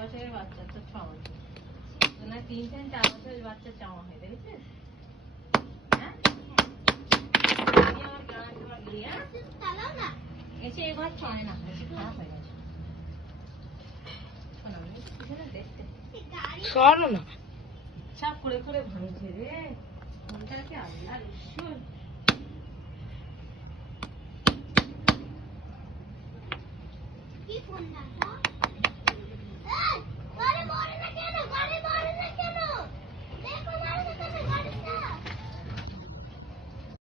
বছরের বাচ্চা তো 6 বছর না 3 থেকে 4 বছরের বাচ্চা চাওয়া হয় দেখেছিস হ্যাঁ আমি আমার গাছ বাগিয়ে চালাও না এসে এবার চলে না বেশি খারাপ হয়ে গেছে শোনা মানে পিছনে দেখতে সরো না সব করে করে ভাঙছে রে ফোনটা কি আল্লাহ ঈশ্বর কি ফোনটা